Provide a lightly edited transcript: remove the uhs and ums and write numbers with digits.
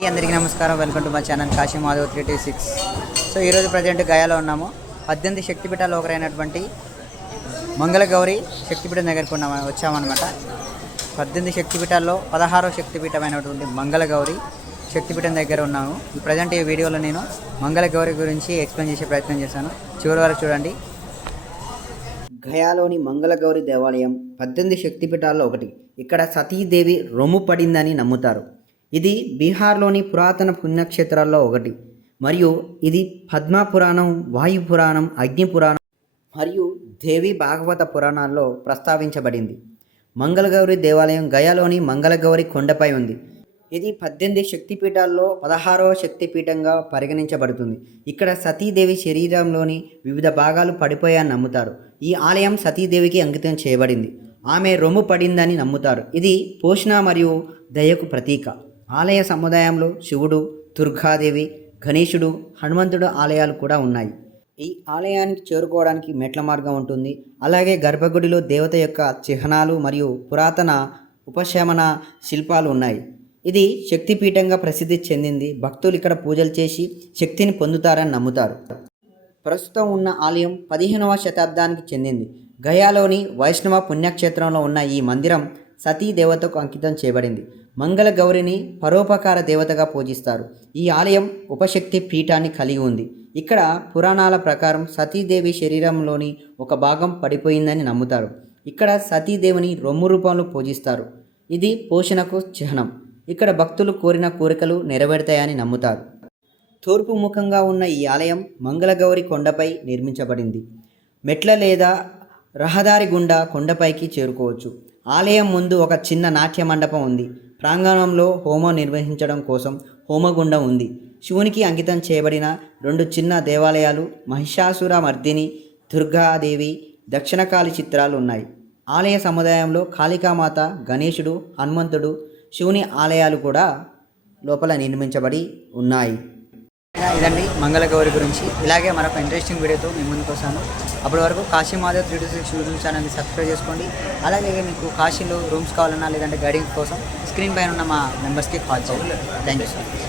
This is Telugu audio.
అందరికీ నమస్కారం. Welcome to my channel Kashi Madhav 326. So ఈరోజు ప్రజెంట్ గయాలో ఉన్నాము. 18 శక్తిపీఠాలు ఒకరైనటువంటి మంగళగౌరి శక్తిపీఠం దగ్గరకు వచ్చామన్నమాట. 18 శక్తిపీఠాల్లో 16వ శక్తిపీఠమైనటువంటి మంగళగౌరి శక్తిపీఠం దగ్గర ఉన్నాము. ప్రజెంట్ ఈ వీడియోలో నేను మంగళగౌరి గురించి ఎక్స్ప్లెయిన్ చేసే ప్రయత్నం చేశాను. చివరి వరకు చూడండి. గయాలోని మంగళగౌరి దేవాలయం 18 శక్తిపీఠాల్లో ఒకటి. ఇక్కడ సతీదేవి రొమ్ము పడిందని నమ్ముతారు. ఇది బీహార్లోని పురాతన పుణ్యక్షేత్రాల్లో ఒకటి మరియు ఇది పద్మ పురాణం, వాయు పురాణం, అగ్ని పురాణం మరియు దేవి భాగవత పురాణాల్లో ప్రస్తావించబడింది. మంగళగౌరి దేవాలయం గయాలోని మంగళగౌరి కొండపై ఉంది. ఇది 18 శక్తిపీఠాల్లో 16వ శక్తిపీఠంగా పరిగణించబడుతుంది. ఇక్కడ సతీదేవి శరీరంలోని వివిధ భాగాలు పడిపోయాయని నమ్ముతారు. ఈ ఆలయం సతీదేవికి అంకితం చేయబడింది. ఆమె రొమ్ము పడిందని నమ్ముతారు. ఇది పోషణ మరియు దయకు ప్రతీక. ఆలయ సముదాయంలో శివుడు, దుర్గాదేవి, గణేశుడు, హనుమంతుడు ఆలయాలు కూడా ఉన్నాయి. ఈ ఆలయానికి చేరుకోవడానికి మెట్ల మార్గం ఉంటుంది. అలాగే గర్భగుడిలో దేవత యొక్క చిహ్నాలు మరియు పురాతన ఉపశమన శిల్పాలు ఉన్నాయి. ఇది శక్తిపీఠంగా ప్రసిద్ధి చెందింది. భక్తులు ఇక్కడ పూజలు చేసి శక్తిని పొందుతారని నమ్ముతారు. ప్రస్తుతం ఉన్న ఆలయం 15వ శతాబ్దానికి చెందింది. గయాలోని వైష్ణవ పుణ్యక్షేత్రంలో ఉన్న ఈ మందిరం సతీ దేవతకు అంకితం చేయబడింది. మంగళగౌరిని పరోపకార దేవతగా పూజిస్తారు. ఈ ఆలయం ఉపశక్తి పీఠాన్ని కలిగి ఉంది. ఇక్కడ పురాణాల ప్రకారం సతీదేవి శరీరంలోని ఒక భాగం పడిపోయిందని నమ్ముతారు. ఇక్కడ సతీదేవిని రొమ్ము రూపంలో పూజిస్తారు. ఇది పోషణకు చిహ్నం. ఇక్కడ భక్తులు కోరిన కోరికలు నెరవేరుతాయని నమ్ముతారు. తూర్పు ముఖంగా ఉన్న ఈ ఆలయం మంగళగౌరి కొండపై నిర్మించబడింది. మెట్ల లేదా రహదారి గుండా కొండపైకి చేరుకోవచ్చు. ఆలయం ముందు ఒక చిన్న నాట్య మండపం ఉంది. ప్రాంగణంలో హోమం నిర్వహించడం కోసం హోమగుండం ఉంది. శివునికి అంకితం చేయబడిన 2 చిన్న దేవాలయాలు, మహిషాసుర మర్దిని, దుర్గాదేవి, దక్షిణకాళి చిత్రాలు ఉన్నాయి. ఆలయ సముదాయంలో కాళికామాత, గణేశుడు, హనుమంతుడు, శివుని ఆలయాలు కూడా లోపల నిర్మించబడి ఉన్నాయి. ఇదండి మంగళగౌరి గురించి. ఇలాగే మరొక ఇంట్రెస్టింగ్ వీడియోతో మీ ముందుకు వస్తాను. అప్పటి వరకు కాశీ మాధవ్ 326 యూట్యూబ్ ఛానల్ని సబ్స్క్రైబ్ చేసుకోండి. అలాగే మీకు కాశీలో రూమ్స్ కావాలన్నా లేదంటే గైడింగ్ కోసం స్క్రీన్ పైన ఉన్న మా నెంబర్స్కి కాల్ చేయండి. Thank you so much.